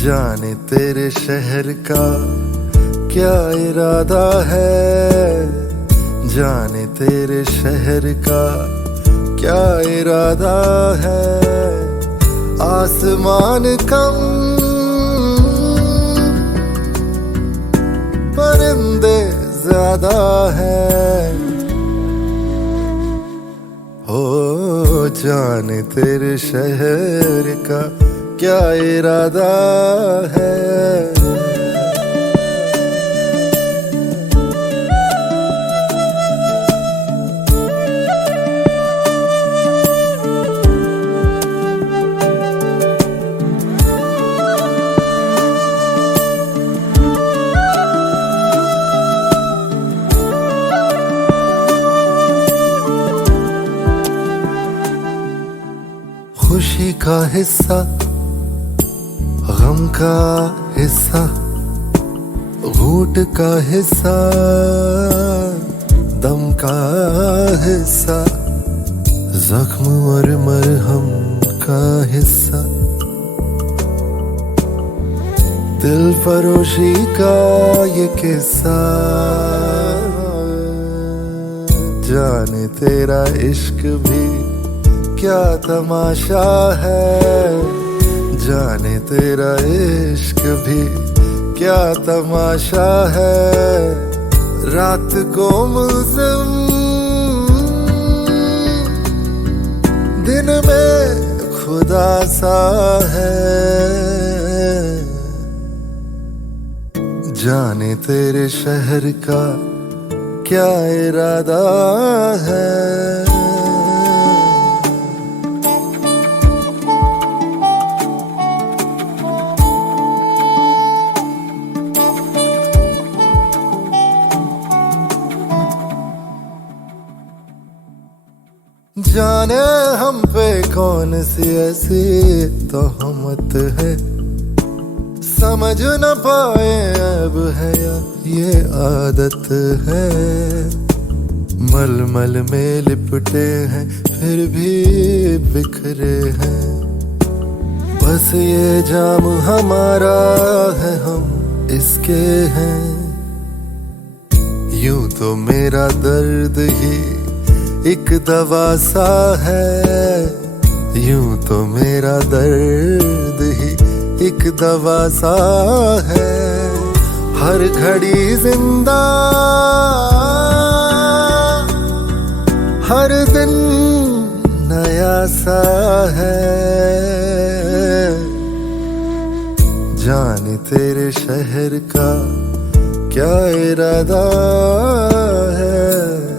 जाने तेरे शहर का क्या इरादा है, जाने तेरे शहर का क्या इरादा है। आसमान कम परिंदे ज्यादा है। हो जाने तेरे शहर का क्या इरादा है। खुशी का हिस्सा, गम का हिस्सा, घूट का हिस्सा, दम का हिस्सा, जख्म और मरहम का हिस्सा, दिल फरोशी का ये किस्सा। जाने तेरा इश्क भी क्या तमाशा है, जाने तेरा इश्क भी क्या तमाशा है। रात को मुल्ज़िम दिन में खुदा सा है। जाने तेरे शहर का क्या इरादा है। जाने हम पे कौन सी ऐसी तोहमत है, समझ न पाए अब है या ये आदत है। मलमल में लिपटे हैं फिर भी बिखरे हैं, बस ये जाम हमारा है हम इसके हैं। यूं तो मेरा दर्द ही एक दवा सा है, यूं तो मेरा दर्द ही एक दवा सा है। हर घड़ी जिंदा हर दिन नया सा है। जाने तेरे शहर का क्या इरादा है।